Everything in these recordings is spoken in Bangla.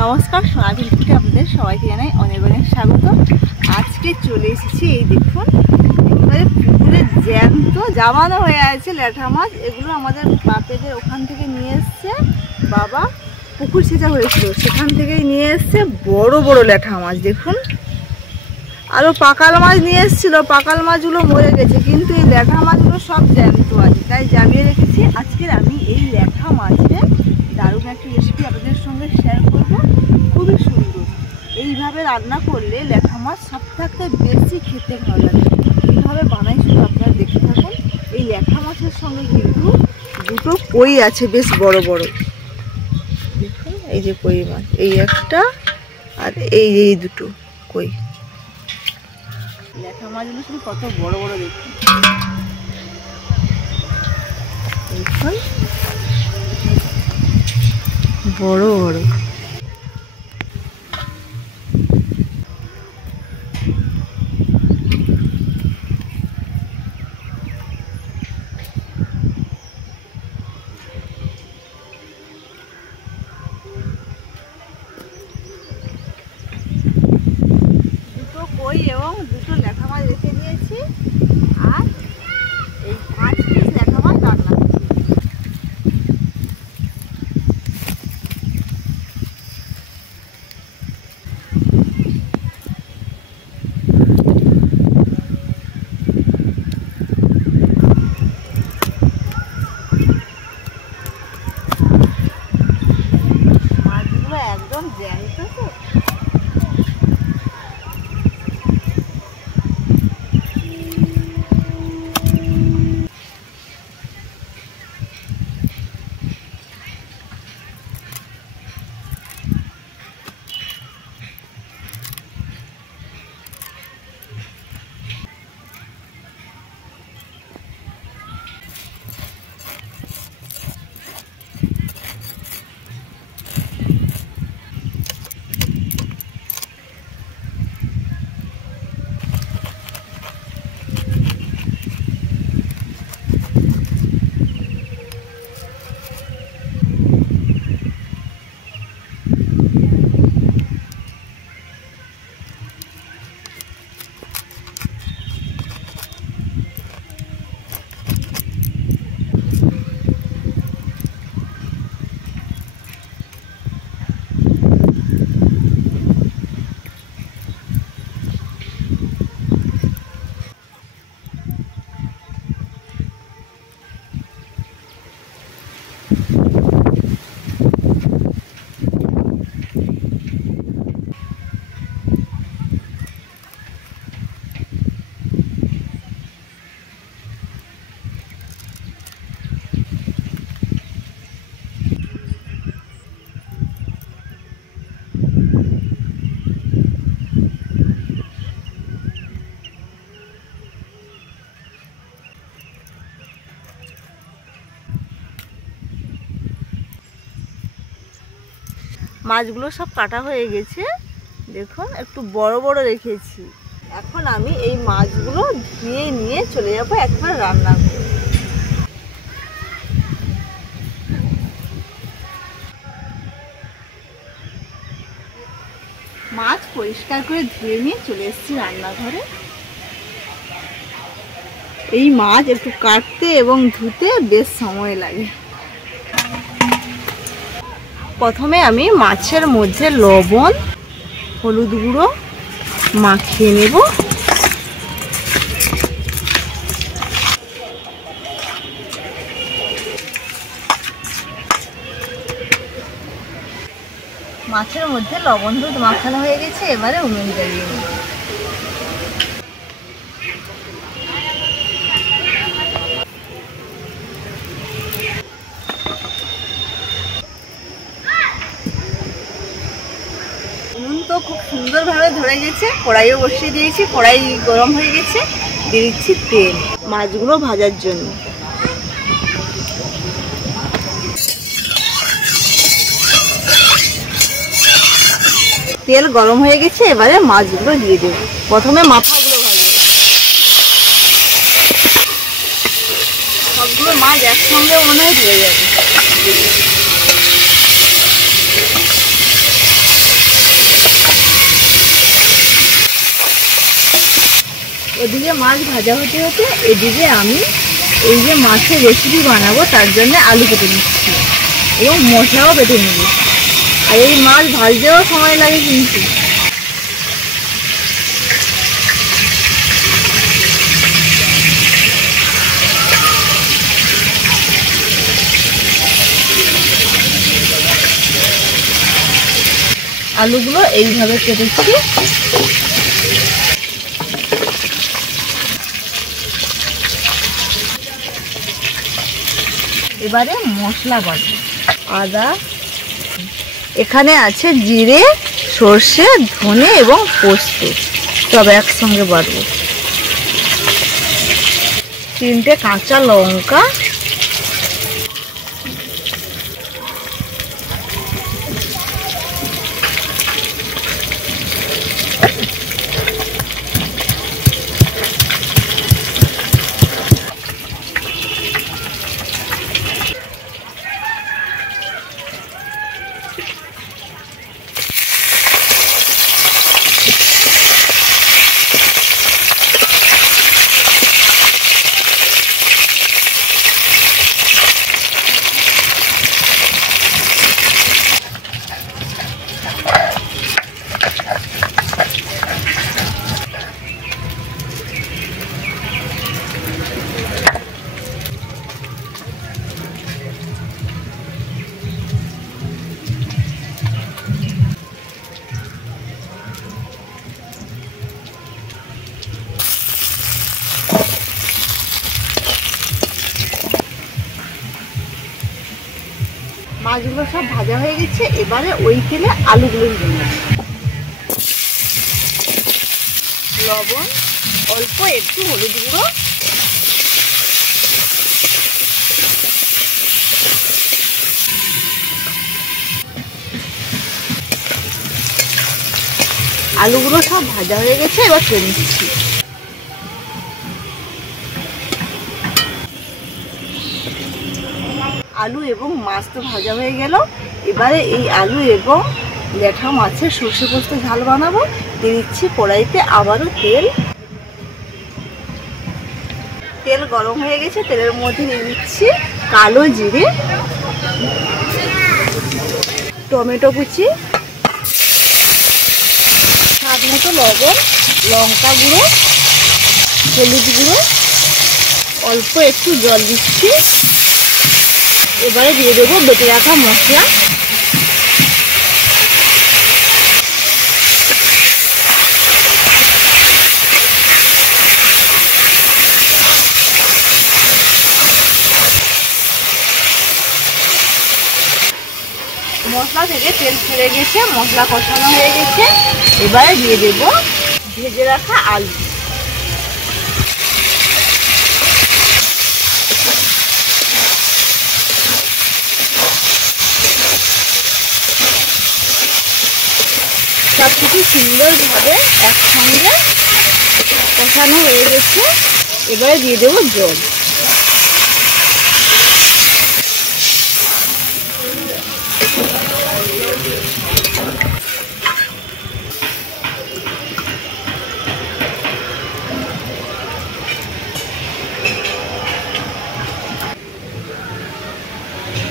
নমস্কার, সোনাঝুরি থেকে আপনাদের সবাইকে জানাই অনেক অনেক স্বাগত। আজকে চলে এসেছি, এই দেখুন একেবারে পুকুরে জ্যান্ত জামানো হয়ে আছে ল্যাঠা মাছ। এগুলো আমাদের বাপেদের ওখান থেকে নিয়ে এসছে, বাবা পুকুর ছেঁচা হয়েছিল সেখান থেকেই নিয়ে এসছে বড় বড় ল্যাঠা মাছ। দেখুন আরও পাকাল মাছ নিয়ে এসেছিলো, পাকাল মাছগুলো মরে গেছে, কিন্তু এই ল্যাঠা মাছগুলো সব জ্যান্ত আছে, তাই জাবিয়ে রেখেছি। আজকের আমি এই ল্যাঠা মাছের দারুণ একটা রেসিপি আপনাদের সঙ্গে শেয়ার করবো, খুবই সুন্দর। এইভাবে রান্না করলে ল্যাঠা মাছ সব থাকতে বেশি খেতে ভালো লাগে। কীভাবে বানাই শুধু আপনারা দেখে থাকুন। এই ল্যাঠা মাছের সঙ্গে কিন্তু দুটো কই আছে বেশ বড় বড়, দেখুন এই যে কই মাছ, এই একটা আর এই দুটো কই। ল্যাঠা মাছগুলো শুধু কত বড় বড় দেখুন, বড় বড়। দুটো কই এবং দুটো ল্যাঠা মাছ রেখে দিয়েছি, আর এই 5 পিস ল্যাঠা মাছ রান্না করছি। মাছগুলো একদম জ্যান্ত তো, মাছগুলো সব কাটা হয়ে গেছে, দেখুন একটু বড় বড় রেখেছি। এখন আমি এই মাছগুলো ধুয়ে নিয়ে চলে যাবো একবার রান্না করে। মাছ পরিষ্কার করে ধুয়ে নিয়ে চলে এসেছি রান্নাঘরে। এই মাছ একটু কাটতে এবং ধুতে বেশ সময় লাগে। প্রথমে আমি মাছের মধ্যে লবণ হলুদ গুঁড়ো মাখিয়ে নেব। মাছের মধ্যে লবণ হলুদ মাখানো হয়ে গেছে, এবারে উনুন জ্বালিয়ে নেব। উনুন তো খুব সুন্দরভাবে ধরে গেছে, কড়াইও বসিয়ে দিয়েছি, কড়াই গরম হয়ে গেছে, দিয়ে দিচ্ছি তেল মাছগুলো ভাজার জন্য। তেল গরম হয়ে গেছে, এবারে মাছগুলো দিয়ে দেব। প্রথমে মাথাগুলো ভাজবো, সবগুলো মাছ একসঙ্গে মনে হয় ধরে যাবে। ওদিকে মাছ ভাজা হতে হতে এদিকে আমি এই যে মাছের রেসিপি বানাবো তার জন্য আলু কেটে নিচ্ছি এবং মশলাও বেটে নেব। আর এই মাছ ভাজতেও সময় লাগে কিন্তু। আলুগুলো এইভাবে কেটেছি। এবারে মশলা বাটবো। আদা, এখানে আছে জিরে, সর্ষে, ধনে এবং পোস্ত, সব একসঙ্গে বাটবো। 3টে কাঁচা লঙ্কা, মাছগুলো সব ভাজা হয়ে গেছে। এবারে ওই তেলে আলুগুলো দিয়ে দেবো। লবণ, অল্প একটু হলুদ গুঁড়ো, আলুগুলো সব ভাজা হয়ে গেছে। এবার তুলে নিচ্ছি। আলু এবং মাছ তো ভাজা হয়ে গেল। এবারে এই আলু এবং ল্যাঠা মাছের সর্ষে পোস্ত ঝাল বানাবো। দিয়ে দিচ্ছি কড়াইতে আবারও তেল। তেল গরম হয়ে গেছে। তেলের মধ্যে দিয়ে দিচ্ছি কালো জিরে, টমেটো কুচি, স্বাদ মতো লবণ, লঙ্কা গুঁড়ো, হলুদ গুঁড়ো, অল্প একটু জল দিচ্ছি। এবারে দিয়ে দেবো বেটে রাখা মশলা। মশলা থেকে তেল ছেড়ে গেছে, মশলা কষানো হয়ে গেছে। এবারে দিয়ে দেবো ভেজে রাখা আলু। সব কিছু সুন্দরভাবে একসঙ্গে কষানো হয়ে গেছে। এবারে দিয়ে দেবো জল।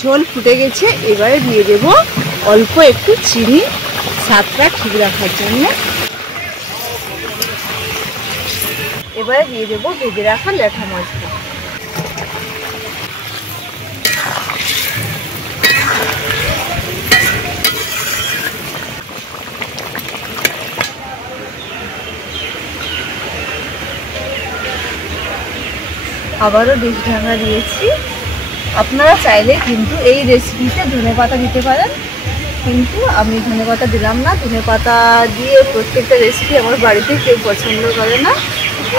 ঝোল ফুটে গেছে। এবারে দিয়ে দেবো অল্প একটু চিনি, স্বাদটা ঠিক রাখার জন্য। এবারে দিয়ে দেবো ভেজে রাখা ল্যাঠা মাছটা। আবারও ডিশ ঢাকা দিয়েছি। আপনারা চাইলে কিন্তু এই রেসিপিতে ধনেপাতা দিতে পারেন, কিন্তু আমি ধনেপাতা দিলাম না। ধনেপাতা দিয়ে প্রত্যেকটা রেসিপি আমার বাড়িতে কেউ পছন্দ করে না।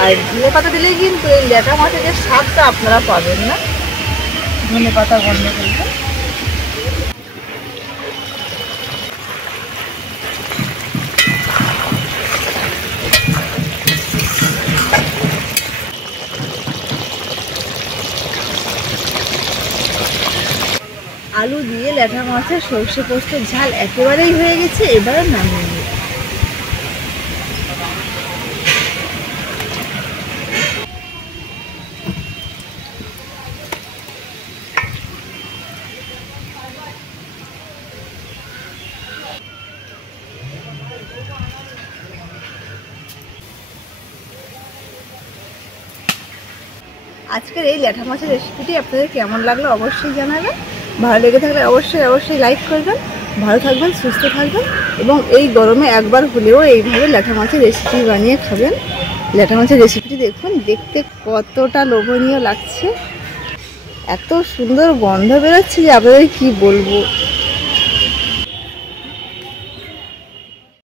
আর ধনেপাতা দিলে কিন্তু এই ল্যাঠা মাছের যে স্বাদটা আপনারা পাবেন না ধনেপাতা গন্ধ করলে। আলু দিয়ে ল্যাঠা মাছের সর্ষে পোস্তের ঝাল একেবারেই হয়ে গেছে। এবারে নামিয়ে নিই। আজকের এই ল্যাঠা মাছের রেসিপিটি আপনাদের কেমন লাগলো অবশ্যই জানাবেন। ভালো লেগে থাকলে অবশ্যই লাইক করবেন। ভালো থাকবেন, সুস্থ থাকবেন এবং এই গরমে একবার হলেও এইভাবে ল্যাঠা মাছের রেসিপি বানিয়ে খাবেন। ল্যাঠা মাছের রেসিপিটি দেখুন, দেখতে কতটা লোভনীয় লাগছে, এত সুন্দর গন্ধ বেরোচ্ছে যে আপনাদের কি বলবো।